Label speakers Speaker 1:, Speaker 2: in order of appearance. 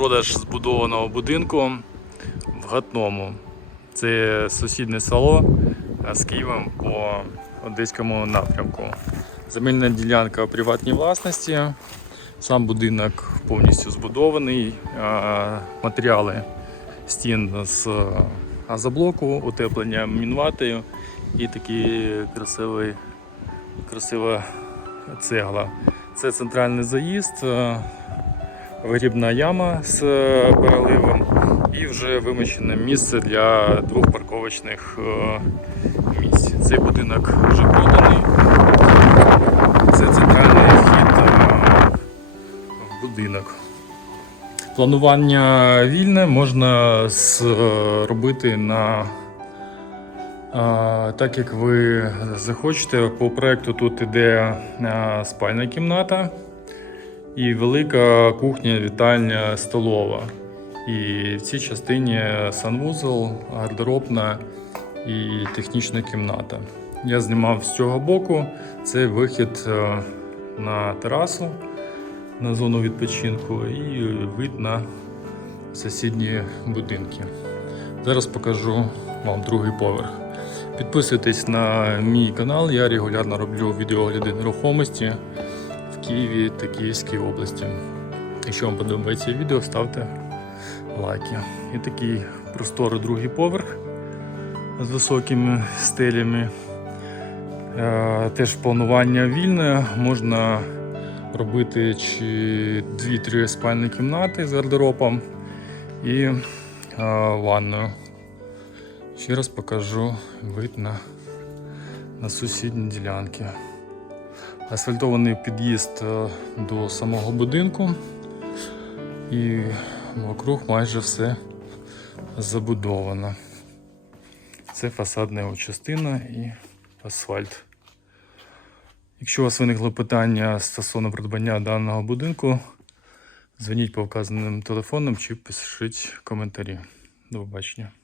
Speaker 1: продаж збудованого будинку в Гатному. Це сусіднє село з Києвом по Одеському напрямку. Земельна ділянка у приватній власності. Сам будинок повністю збудований. Матеріали стін з азоблоку, утеплення мінватою і такий красивий, красива цегла. Це центральний заїзд, вигрібна яма з е, переливом і вже вимощене місце для двох парковочних е, місць. Цей будинок вже проданий. Це центральний вхід е, в будинок. Планування вільне можна зробити на так як ви захочете. По проекту тут іде спальна кімната і велика кухня, вітальня, столова. І в цій частині санвузол, гардеробна і технічна кімната. Я знімав з цього боку. Це вихід е, на терасу на зону відпочинку і вид на сусідні будинки. Зараз покажу вам другий поверх. Підписуйтесь на мій канал, я регулярно роблю відеогляди нерухомості Києві та Київській області. Якщо вам подобається відео, ставте лайки. І такий просторий другий поверх з високими стелями. Е, Теж планування вільне, можна робити чи 2-3 спальні кімнати з гардеробом і е, ванною. Ще раз покажу вид на, на сусідні ділянки. Асфальтований під'їзд е, до самого будинку і вокруг майже все забудовано. Це фасадна його частина і асфальт. Якщо у вас виникло питання стосовно придбання даного будинку, дзвоніть по вказаним телефонам чи пишіть коментарі. До побачення.